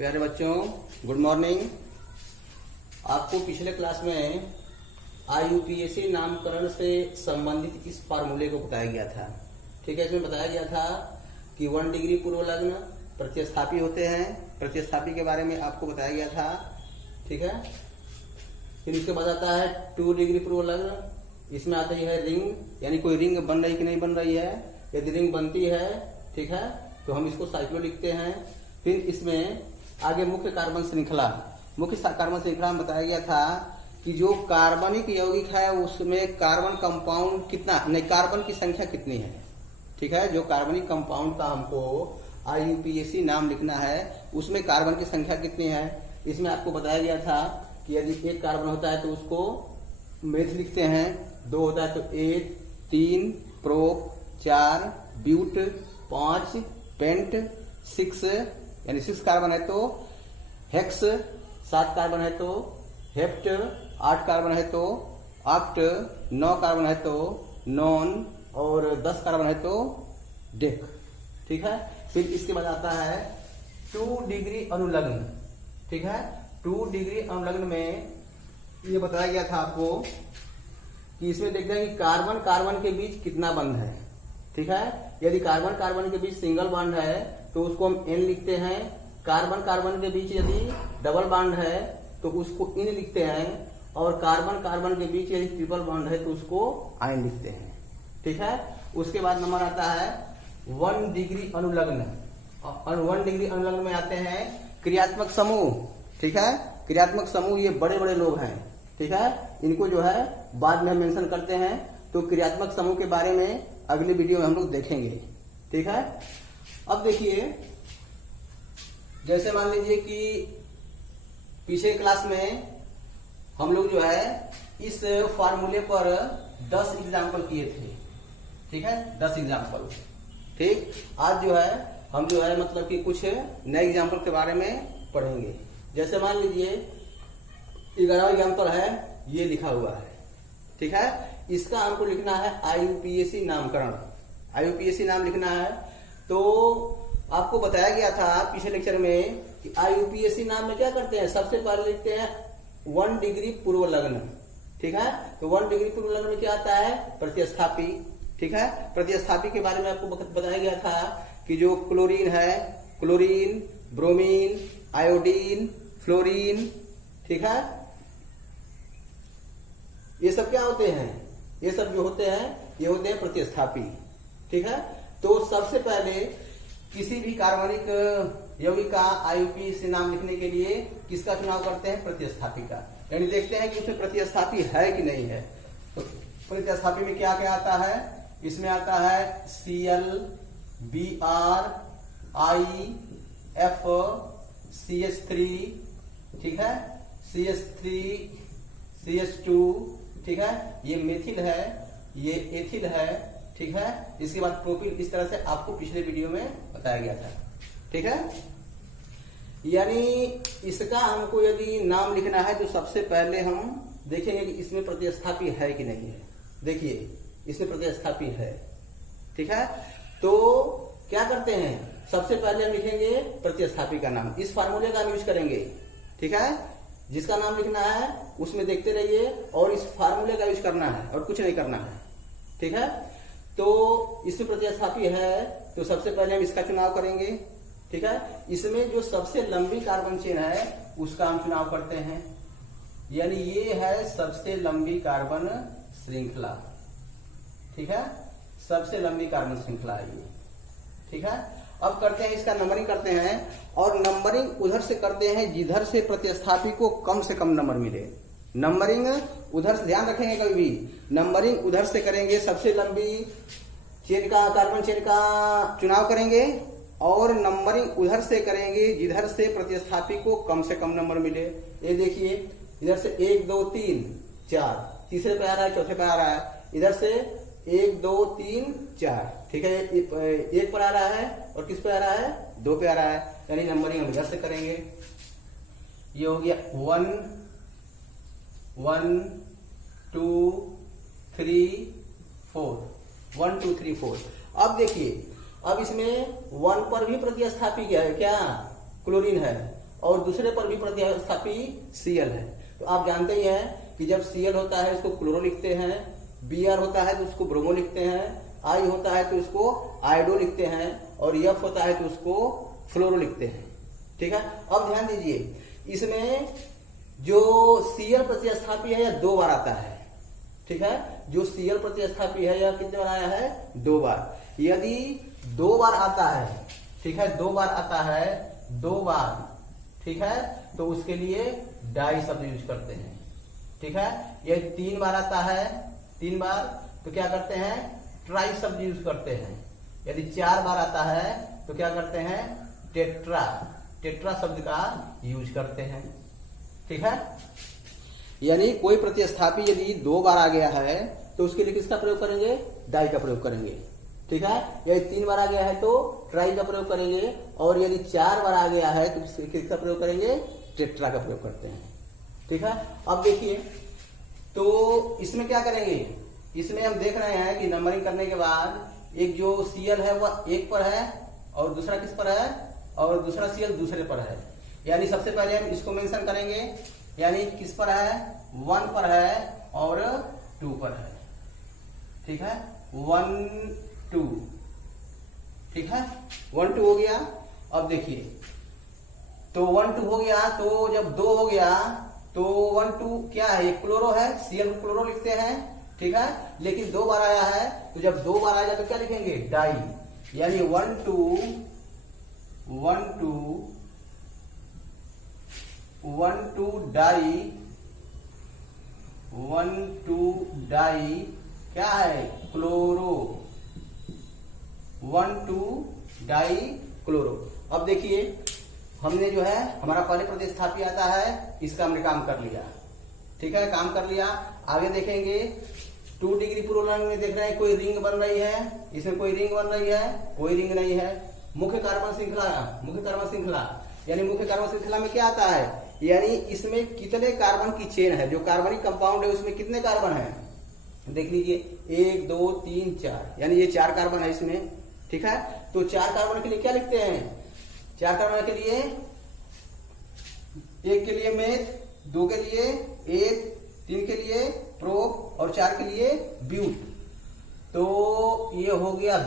प्यारे बच्चों, good morning. आपको पिछले क्लास में IUPAC नामकरण से संबंधित इस फार्मूले को बताया गया था। ठीक है, इसमें बताया गया था कि 1 डिग्री पूर्व लग्न प्रतिस्थापी होते हैं। प्रतिस्थापी के बारे में आपको बताया गया था। ठीक है, फिर इसके बाद आता है 2 डिग्री पूर्व लग्न। इसमें आती है रिंग, यानी कोई रिंग बन रही कि नहीं बन रही है। यदि रिंग बनती है, ठीक है, तो हम इसको साइक्लो लिखते हैं। फिर इसमें आगे मुख्य कार्बन श्रृंखला। मुख्य कार्बन श्रृंखला में बताया गया था कि जो कार्बनिक यौगिक है उसमें कार्बन कंपाउंड कितना, नहीं, कार्बन की संख्या कितनी है। ठीक है, जो कार्बनिक कंपाउंड का हमको IUPAC नाम लिखना है उसमें कार्बन की संख्या कितनी है। इसमें आपको बताया गया था कि यदि एक कार्बन होता है तो उसको मेथ लिखते हैं, 2 होता है तो 8, 3 प्रोप, 4 ब्यूट, 5 पेंट, 6 यानी 6 कार्बन है तो हेक्स, 7 कार्बन है तो हेप्ट, 8 कार्बन है तो ऑक्ट, 9 कार्बन है तो नॉन और 10 कार्बन है तो डेक। ठीक है, फिर इसके बाद आता है 2 डिग्री अनुलग्न। ठीक है, 2 डिग्री अनुलग्न में ये बताया गया था आपको कि इसमें देखते हैं कि कार्बन कार्बन के बीच कितना बंध है। ठीक है, यदि कार्बन कार्बन के बीच सिंगल बॉन्ड है तो उसको हम N लिखते हैं। कार्बन कार्बन के बीच यदि डबल बॉन्ड है तो उसको इन लिखते हैं, और कार्बन कार्बन के बीच यदि ट्रिपल बॉन्ड है तो उसको आयन लिखते हैं। ठीक है, उसके बाद नंबर आता है 1 डिग्री अनुलग्न। और 1 डिग्री अनुलग्न में आते हैं क्रियात्मक समूह। ठीक है, क्रियात्मक समूह ये बड़े बड़े लोग हैं। ठीक है, इनको जो है बाद में हम मेंशन करते हैं, तो क्रियात्मक समूह के बारे में अगली वीडियो में हम लोग देखेंगे। ठीक है, अब देखिए, जैसे मान लीजिए कि पिछले क्लास में हम लोग जो है इस फार्मूले पर 10 एग्जाम्पल किए थे। ठीक है, 10 एग्जाम्पल। ठीक, आज जो है हम जो है मतलब कि कुछ नए एग्जाम्पल के बारे में पढ़ेंगे। जैसे मान लीजिए 11वां एग्जाम्पल है, ये लिखा हुआ है। ठीक है, इसका हमको लिखना है IUPAC नामकरण। IUPAC नाम लिखना है। तो आपको बताया गया था पिछले लेक्चर में कि IUPAC नाम में क्या करते हैं, सबसे पहले लिखते हैं 1 डिग्री पूर्व लग्न। ठीक है, तो 1 डिग्री पूर्व लग्न में क्या आता है, प्रतिस्थापी। ठीक है, प्रतिस्थापी के बारे में आपको बताया गया था कि जो क्लोरीन है, क्लोरीन, ब्रोमीन, आयोडीन, फ्लोरीन, ठीक है, ये सब क्या होते हैं, ये सब जो होते हैं ये होते हैं प्रतिस्थापी। ठीक है, तो सबसे पहले किसी भी कार्बनिक यौगिक का IUPAC नाम लिखने के लिए किसका चुनाव करते हैं, प्रतिस्थापी का। यानी देखते हैं कि उसमें प्रतिस्थापी है कि नहीं है। तो प्रतिस्थापी में क्या क्या आता है, इसमें आता है Cl, Br, I, F, CH3, ठीक है, CH3, CH2, ठीक है, ये मेथिल है, ये एथिल है। ठीक है, इसके बाद प्रोपिल। इस तरह से आपको पिछले वीडियो में बताया गया था। ठीक है, यानी इसका हमको यदि नाम लिखना है तो सबसे पहले हम देखेंगे कि इसमें प्रतिस्थापी है कि नहीं है। देखिए, इसमें प्रतिस्थापी है। ठीक है, तो क्या करते हैं, सबसे पहले हम लिखेंगे प्रतिस्थापी का नाम। इस फार्मूले का हम यूज करेंगे। ठीक है, जिसका नाम लिखना है उसमें देखते रहिए और इस फार्मूले का यूज करना है और कुछ नहीं करना है। ठीक है, तो इसमें प्रतिस्थापी है तो सबसे पहले हम इसका चुनाव करेंगे। ठीक है, इसमें जो सबसे लंबी कार्बन चेन है उसका हम चुनाव करते हैं, यानी ये है सबसे लंबी कार्बन श्रृंखला। ठीक है, सबसे लंबी कार्बन श्रृंखला है ये। ठीक है, अब करते हैं इसका नंबरिंग करते हैं, और नंबरिंग उधर से करते हैं जिधर से प्रतिस्थापी को कम से कम नंबर मिले। नंबरिंग उधर से, ध्यान रखेंगे कभी भी, नंबरिंग उधर से करेंगे, सबसे लंबी चेन का, कार्बन चेन का चुनाव करेंगे, और नंबरिंग उधर से करेंगे जिधर से प्रतिस्थापी को कम से कम नंबर मिले। ये देखिए, इधर से 1 2 3 4, तीसरे पे आ रहा है, चौथे पे आ रहा है, इधर से 1 2 3 4। ठीक है, 1 पर आ रहा है और किस पे आ रहा है, 2 पे आ रहा है, यानी नंबरिंग हम इधर से करेंगे। ये हो गया 1 1 2 3 4, 1 2 3 4। अब देखिए, अब इसमें 1 पर भी प्रतिस्थापी क्या है, क्या क्लोरीन है, और दूसरे पर भी प्रतिस्थापी Cl है। तो आप जानते ही हैं कि जब Cl होता है उसको क्लोरो लिखते हैं, Br होता है तो उसको ब्रोमो लिखते हैं, I होता है तो उसको आयोडो लिखते हैं, और F होता है तो उसको फ्लोरो लिखते हैं। ठीक है, अब ध्यान दीजिए, इसमें जो Cl प्रतिस्थापी है यह 2 बार आता है। ठीक है, जो Cl प्रतिस्थापी है यह कितने बार आया है? 2 बार। यदि 2 बार आता है, ठीक है, 2 बार आता है, 2 बार, ठीक है, तो उसके लिए डाई शब्द यूज करते हैं। ठीक है, यदि 3 बार आता है, 3 बार, तो क्या करते हैं? ट्राई शब्द यूज करते हैं। यदि 4 बार आता है तो क्या करते हैं? टेट्रा शब्द का यूज करते हैं। ठीक है, यानी कोई प्रतिस्थापी यदि 2 बार आ गया है तो उसके लिए किसका प्रयोग करेंगे? डाई का प्रयोग करेंगे। ठीक है, यदि 3 बार आ गया है तो ट्राई का प्रयोग करेंगे, और यदि 4 बार आ गया है तो किसका प्रयोग करेंगे? टेट्रा का प्रयोग करते हैं। ठीक है, अब देखिए, तो इसमें क्या करेंगे? इसमें हम देख रहे हैं कि नंबरिंग करने के बाद एक जो Cl है वह 1 पर है, और दूसरा किस पर है? और दूसरा Cl दूसरे पर है। यानी सबसे पहले हम इसको मेंशन करेंगे, यानी किस पर है? 1 पर है और 2 पर है। ठीक है, 1 2, ठीक है, 1 2 हो गया। अब देखिए, तो 1 2 हो गया, तो जब 2 हो गया तो 1 2 क्या है? ये क्लोरो है, Cl क्लोरो लिखते हैं। ठीक है, लेकिन 2 बार आया है, तो जब 2 बार आएगा तो क्या लिखेंगे? डाई। यानी 1 2 1 2 1 2 डाई, 1 2 डाई क्या है? Chloro, 1 2 die chloro. अब देखिए, हमने जो है हमारा पहले प्रतिस्थापी आता है, इसका हमने काम कर लिया। ठीक है, काम कर लिया। आगे देखेंगे, 2 डिग्री पूर्व में देख रहे हैं कोई रिंग बन रही है, इसमें कोई रिंग बन रही है? कोई रिंग नहीं है। मुख्य कार्बन श्रृंखला, यानी मुख्य कार्बन श्रृंखला में क्या आता है? यानी इसमें कितने कार्बन की चेन है, जो कार्बनिक कंपाउंड है उसमें कितने कार्बन है? देख लीजिए, 1 2 3 4, यानी ये 4 कार्बन है इसमें। ठीक है, तो 4 कार्बन के लिए क्या लिखते हैं? 4 कार्बन के लिए 1 के लिए मेथ, 2 के लिए एथ, 3 के लिए प्रोप और 4 के लिए ब्यूट। तो ये हो गया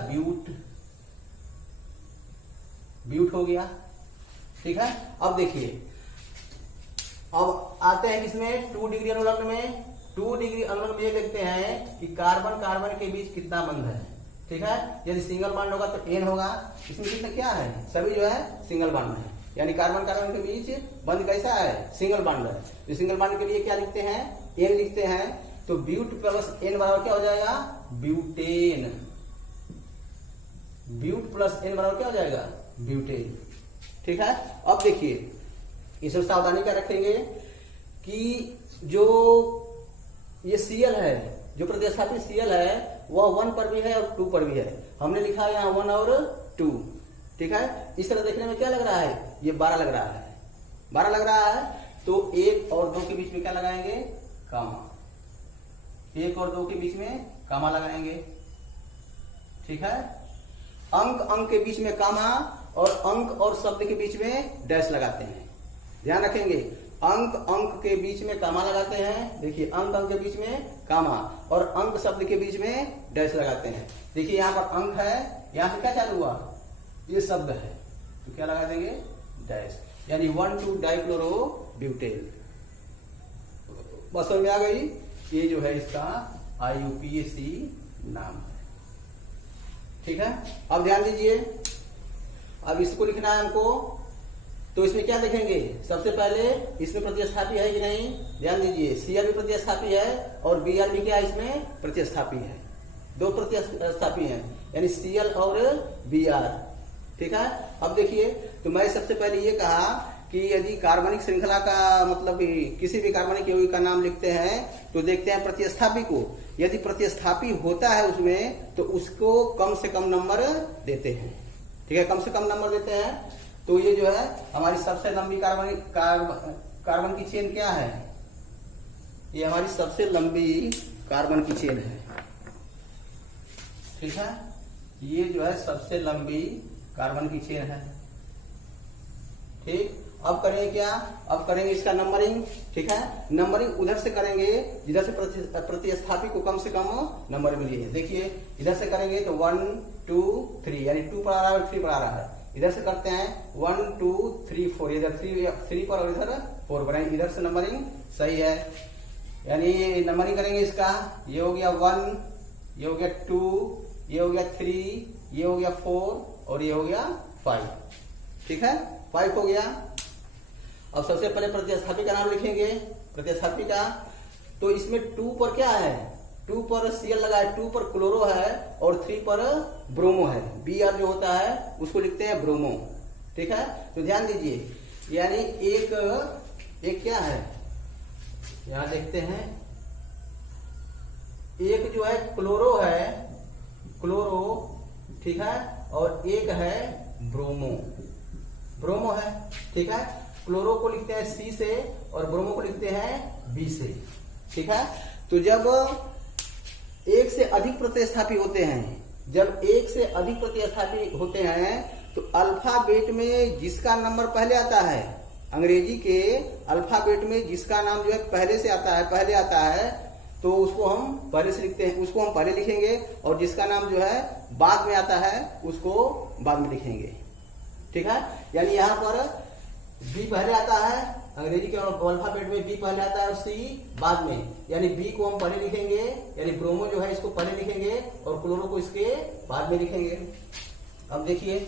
ब्यूट हो गया। ठीक है, अब देखिए, अब आते हैं इसमें 2 डिग्री अनुलग्न में। 2 डिग्री अनुलग्न में ये देखते हैं कि कार्बन कार्बन के बीच कितना बंध है। ठीक है, यदि सिंगल बॉन्ड होगा तो N होगा। इसमें कितना क्या है? सभी जो है सिंगल बॉन्ड है, यानी कार्बन कार्बन के बीच बंध कैसा है? सिंगल बॉन्ड है। तो सिंगल बॉन्ड के लिए क्या लिखते हैं? N लिखते हैं। तो ब्यूट प्लस N बराबर क्या हो जाएगा? ब्यूटेन। ब्यूट प्लस N बराबर क्या हो जाएगा? ब्यूटेन। ठीक है, अब देखिए, इसमें सावधानी क्या रखेंगे कि जो ये Cl है, जो प्रतिस्थापी Cl है, वह 1 पर भी है और 2 पर भी है। हमने लिखा है यहाँ 1 और 2। ठीक है, इस तरह देखने में क्या लग रहा है? ये 12 लग रहा है। 12 लग रहा है, तो 1 और 2 के बीच में क्या लगाएंगे? कामा। 1 और 2 के बीच में कामा लगाएंगे। ठीक है, अंक के बीच में कामा, और अंक और शब्द के बीच में डैश लगाते हैं। ध्यान रखेंगे, अंक के बीच में कामा लगाते हैं। देखिए, अंक के बीच में कामा, और अंक शब्द के बीच में डैश लगाते हैं। देखिए, यहाँ पर अंक है, यहाँ से क्या चालू हुआ? ये शब्द है, तो क्या लगा देंगे? डैश। यानी 1 2 डाइक्लोरो ब्यूटेन। बस समझ में आ गई? ये जो है इसका IUPAC नाम है। ठीक है, अब ध्यान दीजिए, अब इसको लिखना है हमको। तो इसमें क्या देखेंगे? सबसे पहले इसमें प्रतिस्थापी है कि नहीं? ध्यान दीजिए, Cl भी प्रतिस्थापी है और Br भी क्या इसमें प्रतिस्थापी है। 2 प्रतिस्थापी हैं, यानी Cl और Br। ठीक है, अब देखिए, तो मैं सबसे पहले ये कहा कि यदि कार्बनिक श्रृंखला का मतलब किसी भी कार्बनिक यौगिक का नाम लिखते हैं तो देखते हैं प्रतिस्थापी को। यदि प्रतिस्थापी होता है उसमें तो उसको कम से कम नंबर देते हैं। ठीक है, कम से कम नंबर देते हैं। तो ये जो है हमारी सबसे लंबी कार्बन की चेन क्या है? ये हमारी सबसे लंबी कार्बन की चेन है। ठीक है, ये जो है सबसे लंबी कार्बन की चेन है। ठीक, अब करेंगे क्या, अब करेंगे इसका नंबरिंग। ठीक है, नंबरिंग उधर से करेंगे जिधर से प्रतिस्थापी को कम से कम नंबर मिले। देखिए इधर से करेंगे तो 1 2 3 यानी 2 पर आ रहा है और 3 पर आ रहा है। इधर से करते हैं 1 2 3 4, इधर 3 पर और इधर 4 पर, इधर से नंबरिंग सही है। यानी नंबरिंग करेंगे इसका, ये हो गया 1, ये हो गया 2, ये हो गया 3, ये हो गया 4 और ये हो गया 5। ठीक है, 5 हो गया। अब सबसे पहले प्रतिस्थापी का नाम लिखेंगे। प्रतिस्थापी का तो इसमें 2 पर क्या है, 2 पर Cl लगा है, 2 पर क्लोरो है और 3 पर ब्रोमो है। Br जो होता है उसको लिखते हैं ब्रोमो। ठीक है, तो ध्यान दीजिए, यानी एक क्या है, यहां देखते हैं, एक जो है क्लोरो है, क्लोरो, ठीक है, और एक है ब्रोमो, ब्रोमो है। ठीक है, क्लोरो को लिखते हैं C से और ब्रोमो को लिखते हैं B से। ठीक है, तो जब एक से अधिक प्रतिस्थापी होते हैं, जब एक से अधिक प्रतिस्थापी होते हैं तो अल्फाबेट में जिसका नंबर पहले आता है, अंग्रेजी के अल्फाबेट में जिसका नाम जो है पहले से आता है, पहले आता है, तो उसको हम पहले से लिखते हैं, उसको हम पहले लिखेंगे, और जिसका नाम जो है बाद में आता है उसको बाद में लिखेंगे। ठीक है, यानी यहाँ पर बी पहले आता है, अंग्रेजी के अल्फाबेट में बी पहले आता है और सी बाद में, यानी बी को हम पहले लिखेंगे, यानी ब्रोमो जो है इसको पहले लिखेंगे और क्लोरो को इसके बाद में लिखेंगे। अब देखिए,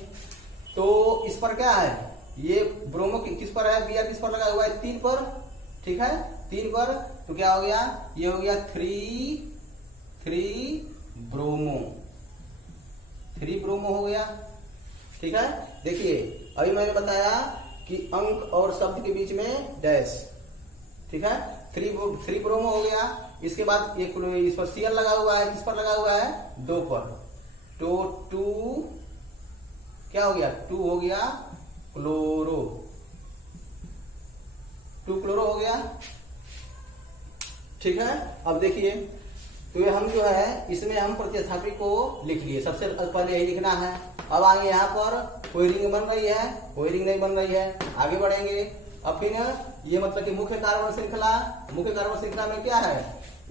तो इस पर क्या है, ये ब्रोमो किस पर है, Br किस पर लगा हुआ है, 3 पर। ठीक है, 3 पर, तो क्या हो गया, ये हो गया 3 ब्रोमो, 3 ब्रोमो हो गया। ठीक है, देखिए अभी मैंने बताया कि अंक और शब्द के बीच में डैश। ठीक है, 3 ब्रोमो हो गया। इसके बाद एक इस पर Cl लगा हुआ है, किस पर लगा हुआ है, 2 पर, तो 2 क्या हो गया, 2 हो गया क्लोरो, 2 क्लोरो हो गया। ठीक है, अब देखिए, तो ये हम जो है इसमें हम प्रतिस्थापी को लिख लिए, सबसे पहले यही लिखना है। अब आगे यहाँ पर कोई रिंग बन रही है, कोई रिंग नहीं बन रही है, आगे बढ़ेंगे। अब फिर ये मतलब कि मुख्य कार्बन श्रृंखला, मुख्य कार्बन श्रृंखला में क्या है,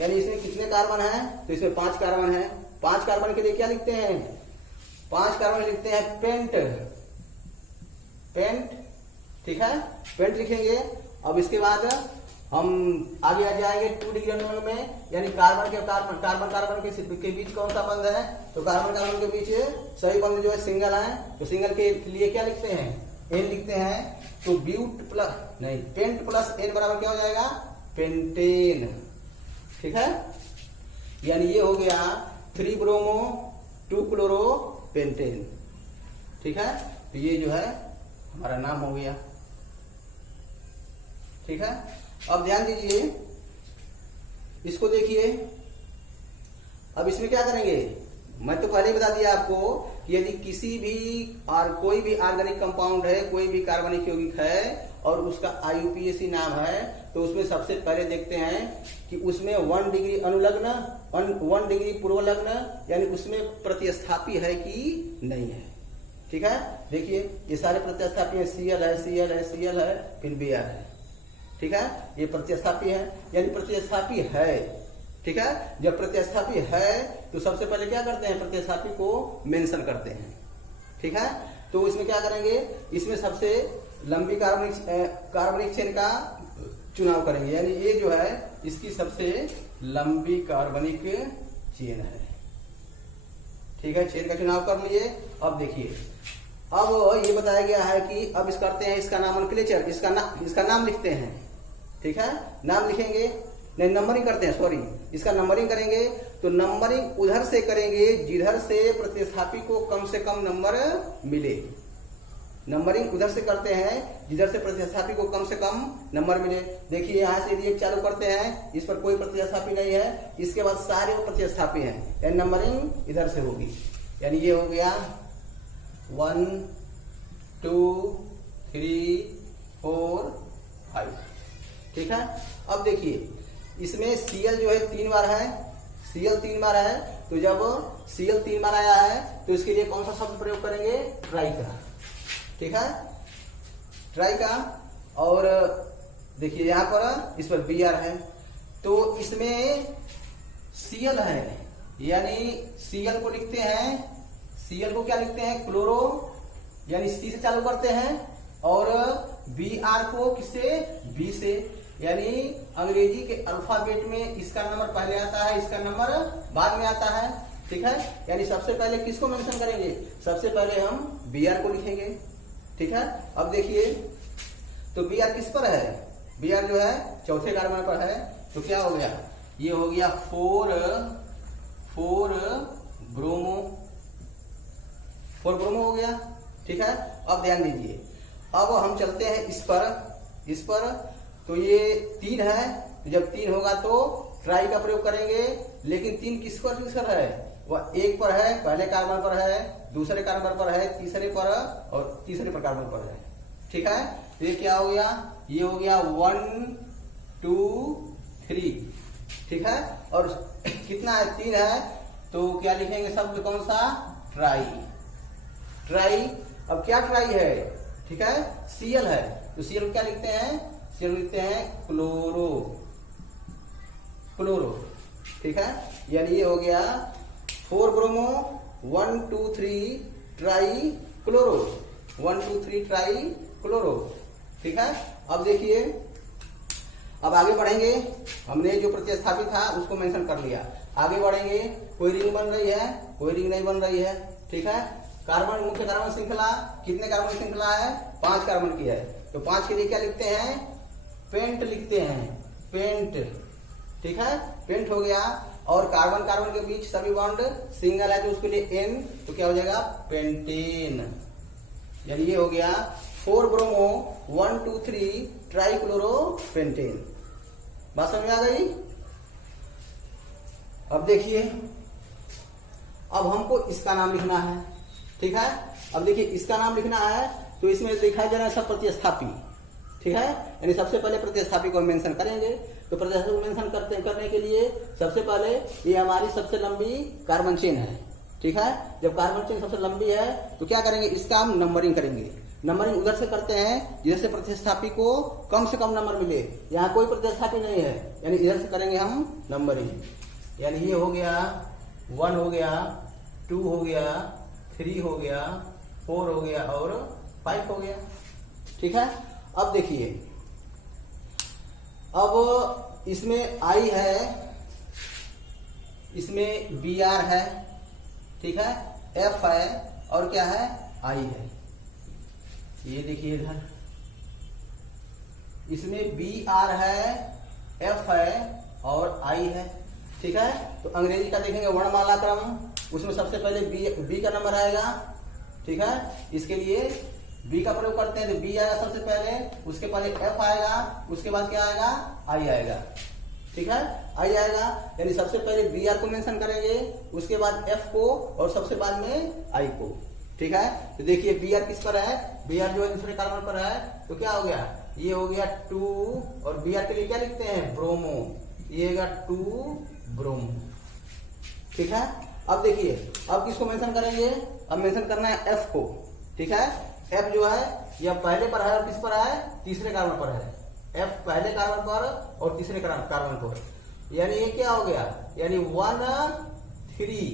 यानी इसमें कितने कार्बन है, तो इसमें 5 कार्बन है। 5 कार्बन के लिए क्या लिखते हैं, 5 कार्बन लिखते हैं पेंट, पेंट। ठीक है, पेंट लिखेंगे। अब इसके बाद हम आगे आ जाएंगे 2 डिग्री अनुलग्न में, यानी कार्बन के बीच कौन सा बंध है, तो कार्बन के बीच सही बंध जो है सिंगल है, तो सिंगल के लिए क्या लिखते हैं, एन लिखते हैं। तो ब्यूट प्लस नहीं, पेंट प्लस एन बराबर क्या हो जाएगा, पेंटेन। ठीक है, यानी ये हो गया 3 ब्रोमो 2 क्लोरो पेंटेन। ठीक है, तो ये जो है हमारा नाम हो गया। ठीक है, अब ध्यान दीजिए, इसको देखिए। अब इसमें क्या करेंगे, मैं तो पहले ही बता दिया आपको कि यदि किसी भी और कोई भी ऑर्गेनिक कंपाउंड है, कोई भी कार्बनिक यौगिक है और उसका IUPAC नाम है, तो उसमें सबसे पहले देखते हैं कि उसमें 1 डिग्री अनुलग्न, 1 डिग्री पूर्वलग्न, यानी उसमें प्रतिस्थापी है कि नहीं है। ठीक है, देखिए ये सारे प्रतिस्थापी है, Cl है, Cl है, Cl है, फिर Br है। ठीक है, ये प्रतिस्थापी है, यानी प्रतिस्थापी है। ठीक है, जब प्रतिस्थापी है तो सबसे पहले क्या करते हैं, प्रतिस्थापी को मेंशन करते हैं। ठीक है, तो इसमें क्या करेंगे, इसमें सबसे लंबी कार्बनिक चेन का चुनाव करेंगे, यानी ये जो है इसकी सबसे लंबी कार्बनिक चेन है। ठीक है, चेन का चुनाव कर लिए। अब देखिए, अब ये बताया गया है कि अब इस करते हैं इसका नामनक्लेचर, इसका नाम लिखते हैं। ठीक है, नाम लिखेंगे, नहीं नंबरिंग करते हैं, सॉरी, इसका नंबरिंग करेंगे। तो नंबरिंग उधर से करेंगे जिधर से प्रतिस्थापी को कम से कम नंबर मिले। नंबरिंग उधर से करते हैं जिधर से प्रतिस्थापी को कम से कम नंबर मिले। देखिए यहाँ से यदि एक चालू करते हैं, इस पर कोई प्रतिस्थापी नहीं है, इसके बाद सारे प्रतिस्थापी हैं, यानी नंबरिंग इधर से होगी। यानी ये हो गया 1 2 3 4 5। ठीक है, अब देखिए इसमें Cl जो है 3 बार है, Cl 3 बार है, तो जब Cl 3 बार आया है तो इसके लिए कौन सा शब्द प्रयोग करेंगे, ट्राई का। ठीक है, ट्राई का, और देखिए यहाँ पर इस पर Br है, तो इसमें Cl है, यानी Cl को लिखते हैं, Cl को क्या लिखते हैं, क्लोरो, यानी C से चालू करते हैं, और Br को किससे, B से, यानी अंग्रेजी के अल्फाबेट में इसका नंबर पहले आता है, इसका नंबर बाद में आता है। ठीक है, यानी सबसे पहले किसको मेंशन करेंगे, सबसे पहले हम Br को लिखेंगे। ठीक है, अब देखिए तो Br किस पर है, Br जो है चौथे कार्बन पर है, तो क्या हो गया, ये हो गया 4 ब्रोमो, 4 ब्रोमो हो गया। ठीक है, अब ध्यान दीजिए, अब हम चलते हैं इस पर, तो ये 3 है, तो जब 3 होगा तो ट्राई का प्रयोग करेंगे, लेकिन 3 किस पर है, वह एक पर है, पहले कार्बन पर है, दूसरे कार्बन पर है, तीसरे पर और तीसरे पर कार्बन पर है। ठीक है, तो ये क्या हो गया, ये हो गया 1 2 3। ठीक है, और कितना है, 3 है, तो क्या लिखेंगे शब्द कौन सा, ट्राई। अब क्या ट्राई है, ठीक है, Cl है, तो Cl क्या लिखते हैं, Cl लिखते हैं क्लोरो। ठीक है, यानी ये हो गया 4 bromo 1 2 3 try chloro, 1 2 3 try chloro. ठीक है, अब देखिए, अब आगे बढ़ेंगे, हमने जो प्रतिस्थापित था उसको मेंशन कर लिया, आगे बढ़ेंगे, कोई रिंग बन रही है, कोई रिंग नहीं बन रही है। ठीक है, कार्बन, मुख्य कार्बन श्रृंखला कितने कार्बन श्रृंखला है, 5 कार्बन की है, तो 5 के लिए क्या लिखते हैं, पेंट लिखते हैं, पेंट। ठीक है, पेंट हो गया, और कार्बन कार्बन के बीच सभी बॉन्ड सिंगल है, तो उसके लिए N, तो क्या हो जाएगा, पेंटेन। यानी ये हो गया 4 ब्रोमो 1 2 3 ट्राईक्लोरो पेंटेन। बात समझ में आ गई। अब देखिए, अब हमको इसका नाम लिखना है। ठीक है, अब देखिए इसका नाम लिखना है, तो इसमें दिखाई दे रहा है सब प्रतिस्थापी। ठीक है, यानी सबसे पहले प्रतिस्थापी को मेंशन करेंगे, तो प्रतिस्थापी को मेंशन करने के लिए सबसे पहले ये हमारी सबसे लंबी कार्बन चेन है। ठीक है, जब कार्बन चेन सबसे लंबी है तो क्या करेंगे, इसका हम नंबरिंग करेंगे। नंबरिंग उधर से करते हैं जिधर से प्रतिस्थापी को कम से कम नंबर मिले, यहाँ कोई प्रतिस्थापी नहीं है, यानी इधर से करेंगे हम नंबरिंग। यानी ये हो गया 1 हो गया, 2 हो गया, 3 हो गया, 4 हो गया और 5 हो गया। ठीक है, अब देखिए, अब इसमें I है, इसमें Br है, ठीक है, F है, और क्या है, I है। ये देखिए इधर, इसमें Br है, F है और I है। ठीक है, तो अंग्रेजी का देखेंगे वर्णमाला क्रम, उसमें सबसे पहले B का नंबर आएगा। ठीक है, इसके लिए B का प्रयोग करते हैं, तो B आएगा सबसे पहले, उसके पहले F आएगा, उसके बाद क्या आएगा, I आएगा। ठीक है, I आएगा, यानी सबसे पहले Br को मेंशन करेंगे, उसके बाद F को, और सबसे बाद में I को। ठीक है, तो देखिए Br किस पर है, Br जो है दूसरे कार्बन पर है, तो क्या हो गया, ये हो गया 2, और Br के लिए क्या लिखते हैं, ब्रोमो, ये होगा 2 ब्रोमो। ठीक है, अब देखिए, अब किसको मेंशन करेंगे, अब मेंशन करना है F को। ठीक है, F जो है यह पहले पर है और किस पर है, तीसरे कार्बन पर है, F पहले कार्बन पर और तीसरे कार्बन पर, यानी ये क्या हो गया, यानी 1 3।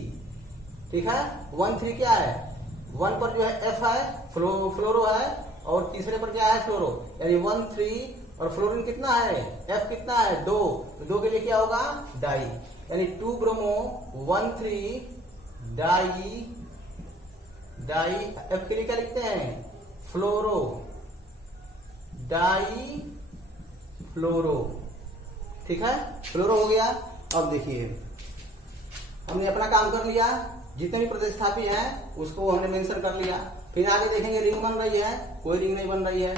ठीक है, 1 3 क्या है, 1 पर जो है F है, फ्लोरो है, और तीसरे पर क्या है, फ्लोरो, यानी 1 3, और फ्लोरीन कितना है, F कितना है, 2, तो 2 के लिए क्या होगा, डाई, यानी 2 ब्रोमो 1 3 डाई। F के लिए क्या लिखते हैं, फ्लोरो, डाई फ्लोरो। ठीक है, फ्लोरो हो गया। अब देखिए, हमने अपना काम कर लिया, जितने भी प्रतिस्थापी हैं उसको हमने मेंशन कर लिया। फिर आगे देखेंगे रिंग बन रही है, कोई रिंग नहीं बन रही है।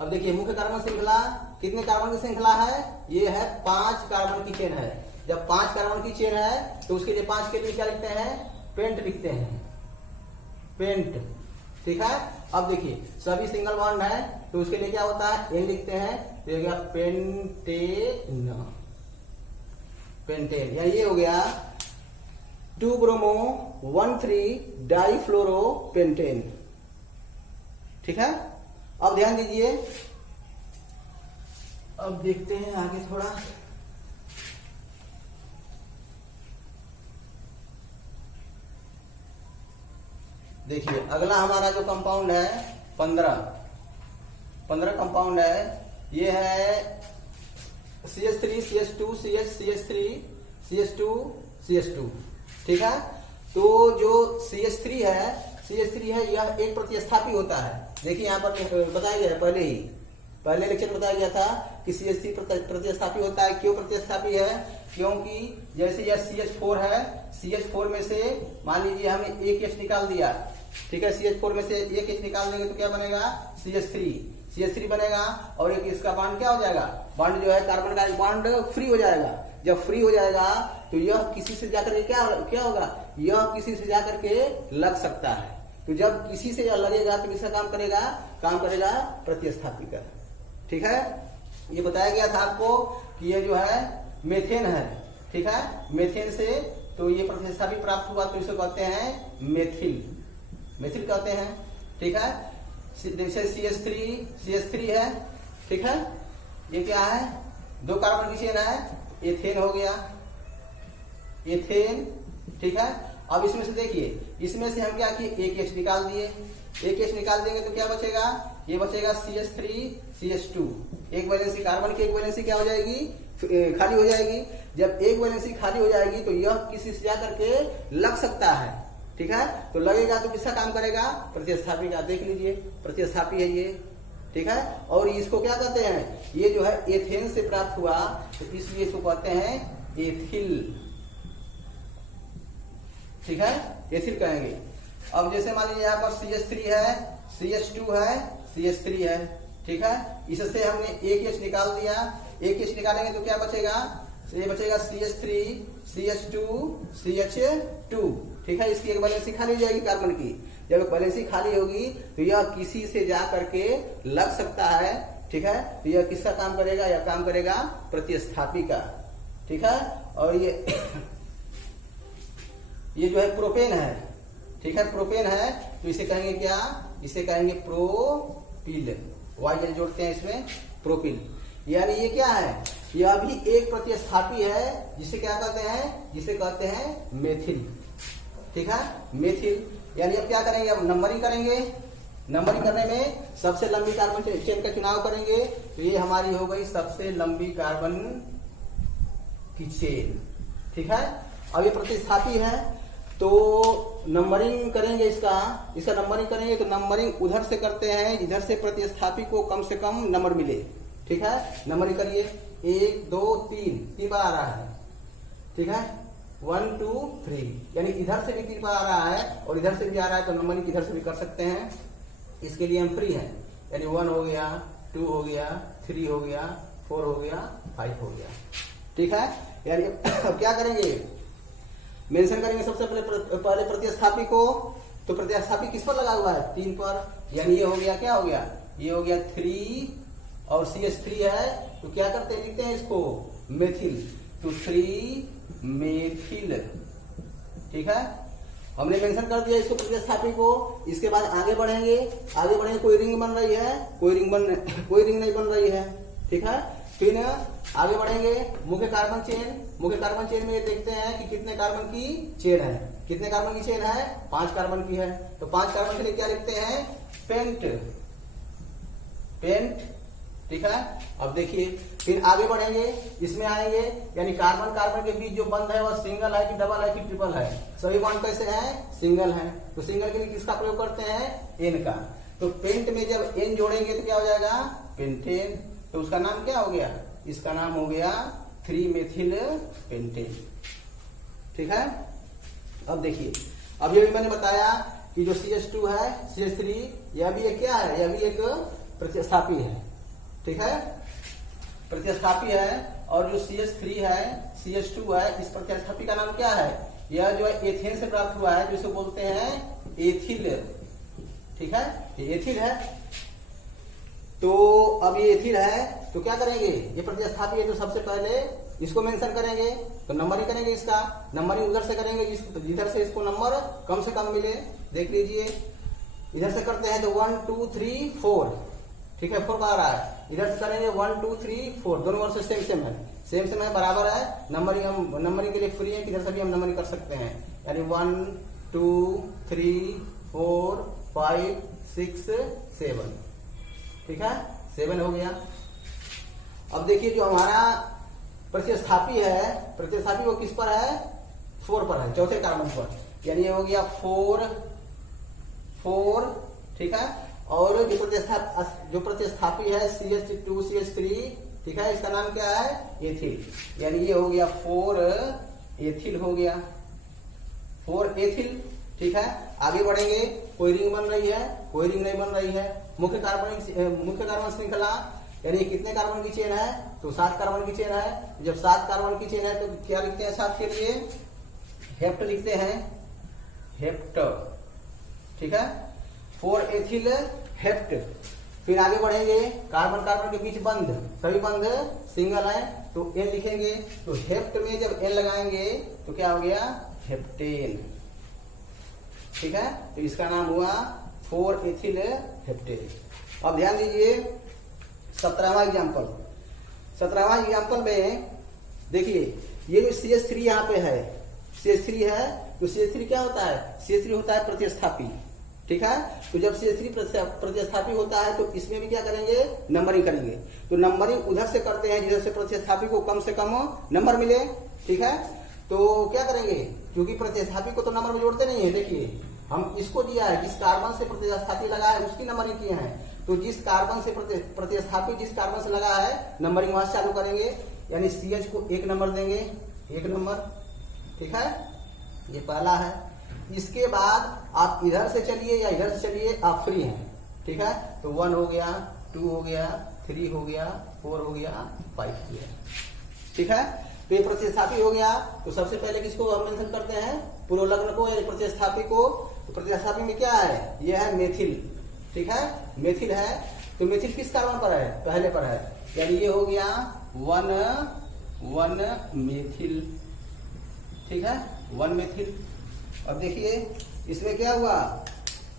अब देखिए, मुख्य कार्बन श्रृंखला कितने कार्बन की श्रृंखला है, ये है 5 कार्बन की चेन है। जब 5 कार्बन की चेन है तो उसके लिए 5 के लिए क्या लिखते हैं, पेंट लिखते हैं, पेंट। ठीक है, अब देखिए सभी सिंगल बॉन्ड है तो उसके लिए क्या होता है, एन लिखते हैं, तो हो गया पेंटेन, पेंटेन। यानी ये हो गया 2 ब्रोमो 1 3 डाईफ्लोरो पेंटेन। ठीक है, अब ध्यान दीजिए, अब देखते हैं आगे थोड़ा। देखिए अगला हमारा जो कंपाउंड है 15 कंपाउंड है, ये है CH3 CH2 CH3 CH2 CH2। ठीक है, तो जो CH3 है यह एक प्रतिस्थापी होता है। देखिए यहाँ पर बताया गया है पहले लेक्चर में बताया गया था कि CH3 प्रतिस्थापी होता है। क्यों प्रतिस्थापी है? क्योंकि जैसे यह CH4 है, CH4 में से मान लीजिए हमने एक H निकाल दिया, ठीक है, CH4 में से एक H निकाल देंगे तो क्या बनेगा? CH3 बनेगा, और एक इसका बॉन्ड क्या हो जाएगा? बॉन्ड जो है कार्बन का बॉन्ड फ्री हो जाएगा। जब फ्री हो जाएगा तो यह किसी से जाकर के क्या होगा? यह किसी से जाकर के लग सकता है। तो जब किसी से यह लगेगा तो किसका काम करेगा? काम करेगा प्रतिस्थापी का। ठीक है, ये बताया गया था आपको कि ये जो है मेथेन है। ठीक है, मेथेन से तो ये प्रतिस्थापी प्राप्त हुआ तो इसे कहते हैं मेथिल कहते हैं। ठीक है, जैसे CH3 है। ठीक है, ये क्या है? 2 कार्बन की चेन है, एथेन हो गया, एथेन। ठीक है, अब इसमें से देखिए, इसमें से हम क्या किए? एक H निकाल दिए। एक H निकाल देंगे तो क्या बचेगा? ये बचेगा CH3 CH2। एक वैलेंसी कार्बन की एक वैलेंसी क्या हो जाएगी? खाली हो जाएगी। जब एक वैलेंसी खाली हो जाएगी तो यह किसी से जाकर के लग सकता है। ठीक है, तो लगेगा तो किसका काम करेगा? प्रतिस्थापी का। देख लीजिए प्रतिस्थापी है ये। ठीक है, और इसको क्या कहते हैं? ये जो है एथेन से प्राप्त हुआ तो इसलिए इसको कहते हैं एथिल। ठीक है, एथिल कहेंगे। अब जैसे मान लीजिए यहाँ पर CH3 है, CH2 है, CH3 है। ठीक है, इससे हमने एक H निकाल दिया। एक H निकालेंगे तो क्या बचेगा? ये बचेगा CH3 CH2 CH2। ठीक है, इसकी एक वैलेंसी खाली हो जाएगी कार्बन की। जब एक वैलेंसी खाली होगी तो यह किसी से जा करके लग सकता है। ठीक है, तो यह किसका काम करेगा? यह काम करेगा प्रतिस्थापी का। ठीक है, और ये जो है प्रोपेन है। ठीक है, प्रोपेन है तो इसे कहेंगे क्या? इसे कहेंगे प्रोपिल। वाई जोड़ते हैं इसमें, प्रोपिल। यानी ये क्या है? यह भी एक प्रतिस्थापी है जिसे क्या कहते हैं? जिसे कहते हैं मेथिल। ठीक है, मेथिल। यानी अब क्या करेंगे? अब नंबरिंग करेंगे। नंबरिंग करने में सबसे लंबी कार्बन चेन का चुनाव करेंगे तो ये हमारी हो गई सबसे लंबी कार्बन की चेन। ठीक है, अब ये प्रतिस्थापी है तो नंबरिंग करेंगे इसका नंबरिंग करेंगे तो नंबरिंग उधर से करते हैं इधर से प्रतिस्थापी को कम से कम नंबर मिले। ठीक है, नंबरिंग करिए। 1 2 3 बार आ रहा है। ठीक है, 1 2 3, यानी इधर से भी 3 बार आ रहा है और इधर से भी आ रहा है तो नंबरिंग इधर से भी कर सकते हैं। इसके लिए हम फ्री हैं, यानी 1 हो गया, 2 हो गया, 3 हो गया, 4 हो गया, 5 हो गया। ठीक है, यानी अब क्या करेंगे? मेंशन करेंगे सबसे पहले प्रतिस्थापी को। तो प्रतिस्थापी किस पर लगा हुआ है? 3 पर। यानी ये हो गया, क्या हो गया? ये हो गया 3 और CH3 है तो क्या करते हैं? लिखते हैं इसको मेथिल। तो 3 मेथिल। ठीक है, हमने मेंशन कर दिया इसको प्रतिस्थापी को। इसके बाद आगे बढ़ेंगे। कोई रिंग बन रही है, कोई रिंग नहीं बन रही है। ठीक है, फिर आगे बढ़ेंगे। मुख्य कार्बन चेन में देखते हैं कि कितने कार्बन की चेन है। कितने कार्बन की चेन है? 5 कार्बन की है। तो 5 कार्बन के लिए क्या लिखते हैं? पेंट। ठीक है, अब देखिए फिर आगे बढ़ेंगे, इसमें आएंगे, यानी कार्बन के बीच जो बंध है वह सिंगल है कि डबल है कि ट्रिपल है? सभी बॉन्ड कैसे हैं? सिंगल है। तो सिंगल के लिए किसका प्रयोग करते हैं? एन का। तो पेंट में जब एन जोड़ेंगे तो क्या हो जाएगा? पेंटेन। तो उसका नाम क्या हो गया? इसका नाम हो गया 3 मेथिल पेंटेन। ठीक है, अब देखिए, अब ये भी मैंने बताया कि जो CH2 है, CH3, यह भी एक क्या है? यह भी एक प्रतिस्थापी है। ठीक है, प्रतिस्थापी है। और जो CH3 है, CH2 है, इस प्रतिस्थापी का नाम क्या है? यह जो है एथेन से प्राप्त हुआ है, जिसे बोलते हैं एथिल। ठीक है, ये एथिल है। तो अब ये एथिल है तो क्या करेंगे? ये प्रतिस्थापी है तो सबसे पहले इसको मेंशन करेंगे। तो नंबरिंग करेंगे, इसका नंबरिंग उधर से करेंगे जिधर से इसको नंबर कम से कम मिले। देख लीजिए, इधर से करते हैं तो 1 2 3 4। ठीक है 4 बार आ रहा है, इधर से करेंगे 1 2 3 4, दोनों ओर से सेम सेम है, बराबर है। नंबरिंग के लिए फ्री है, किधर से भी हम नंबरिंग कर सकते हैं, यानी 1 2 3 4 5 6 7, ठीक है 7 हो गया। अब देखिए जो हमारा प्रतिस्थापी है वो किस पर है, 4 पर है, चौथे कार्बन पर, यानी ये हो गया 4 4, ठीक है। और जो प्रतिस्थापी है CH2 CH3, ठीक है, इसका नाम क्या है, एथिल, यानी ये हो गया 4 एथिल हो गया, 4 एथिल, ठीक है। आगे बढ़ेंगे, कोई रिंग बन रही है, कोई रिंग नहीं बन रही है। मुख्य कार्बन श्रृंखला, यानी कितने कार्बन की चेन है, तो 7 कार्बन की चेन है। जब 7 कार्बन की चेन है तो क्या लिखते हैं 7 के लिए, हेप्ट लिखते हैं, हेप्ट, ठीक है 4 एथिल हेप्ट। फिर आगे बढ़ेंगे, कार्बन कार्बन के बीच बंध, सभी बंध सिंगल है तो एन लिखेंगे, तो हेप्ट में जब एन लगाएंगे तो क्या हो गया, हेप्टेन, ठीक है। तो इसका नाम हुआ 4 एथिल हेप्टेन। अब ध्यान दीजिए 17वां एग्जाम्पल में देखिए, ये जो CH3 यहाँ पे है, CH3 है, तो CH3 क्या होता है, CH3 होता है प्रतिस्थापी, ठीक है। तो जब CH3 प्रतिस्थापी होता है तो इसमें भी क्या करेंगे, नंबरिंग करेंगे। तो नंबरिंग उधर से करते हैं जिधर से प्रतिस्थापी को कम से कम नंबर मिले, ठीक है। तो क्या करेंगे, क्योंकि प्रतिस्थापी को तो नंबर में जोड़ते नहीं है, देखिए हम इसको दिया है, जिस कार्बन से प्रतिस्थापी लगा है उसकी नंबरिंग किए हैं, तो जिस कार्बन से प्रतिस्थापी जिस कार्बन से लगा है नंबरिंग वहां से चालू करेंगे, यानी CH को 1 नंबर देंगे, 1 नंबर, ठीक है, ये पहला है। इसके बाद आप इधर से चलिए या इधर से चलिए, आप फ्री हैं, ठीक है। तो 1 हो गया, 2 हो गया, 3 हो गया, 4 हो गया, 5 हो गया, ठीक है। तो ये प्रतिस्थापी हो गया। तो सबसे पहले किसको हम मेंशन करते हैं, पुरोलग्न को, यानी प्रतिस्थापी को। तो प्रतिस्थापी में क्या है, ये है मेथिल, ठीक है, मेथिल है। तो मेथिल किस कार्बन पर है, पहले पर है, यानी ये हो गया 1 मेथिल, ठीक है 1 मेथिल। अब देखिए इसमें क्या हुआ,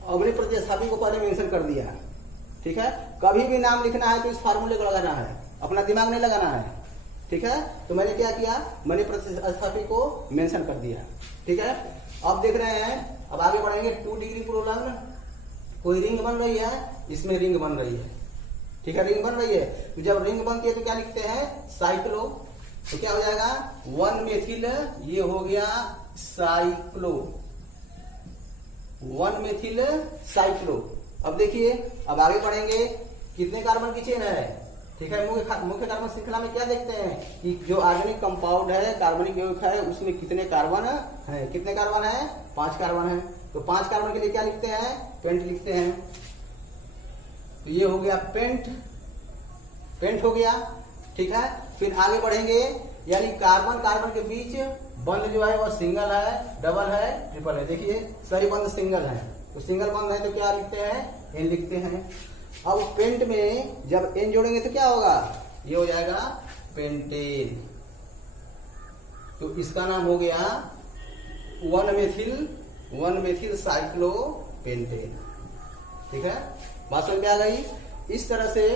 अगले प्रतिस्थापी को पहले मेंशन कर दिया, ठीक है। कभी भी नाम लिखना है तो इस फार्मूले को लगाना है, अपना दिमाग नहीं लगाना है, ठीक है। तो मैंने क्या किया, मैंने प्रतिस्थापी को मेंशन कर दिया, ठीक है। अब देख रहे हैं, अब आगे बढ़ेंगे, 2 डिग्री पुरोलग्न, कोई रिंग बन रही है, इसमें रिंग बन रही है, ठीक है, रिंग बन रही है। तो जब रिंग बनती है तो क्या लिखते हैं, साइक्लो, तो क्या हो जाएगा 1 मेथिल, ये हो गया साइक्लो, 1 मेथिल साइक्लो। अब देखिए, अब आगे बढ़ेंगे, कितने कार्बन की चेन है, ठीक है। मुख्य कार्बन श्रृंखला में क्या देखते हैं कि जो ऑर्गेनिक कंपाउंड है, कार्बनिक यौगिक है, उसमें कितने कार्बन है, कितने कार्बन है, 5 कार्बन है। तो 5 कार्बन के लिए क्या लिखते हैं, पेंट लिखते हैं। तो ये हो गया पेंट हो गया, ठीक है। फिर आगे बढ़ेंगे, यानी कार्बन कार्बन के बीच बंध जो है वो सिंगल है, डबल है, ट्रिपल है। देखिए सारी बंध सिंगल है, तो सिंगल बंध है तो क्या लिखते हैं, एन लिखते हैं। अब पेंट में जब एन जोड़ेंगे तो क्या होगा, ये हो जाएगा पेंटेन। तो इसका नाम हो गया 1 मेथिल साइक्लोपेंटेन, ठीक है। बात समझ में आ गई। इस तरह से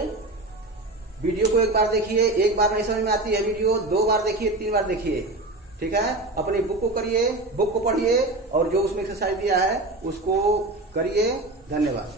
वीडियो को एक बार देखिए, एक बार नहीं समझ में आती है वीडियो, 2 बार देखिए, 3 बार देखिए, ठीक है। अपनी बुक को करिए, बुक को पढ़िए और जो उसमें एक्सरसाइज दिया है उसको करिए। धन्यवाद।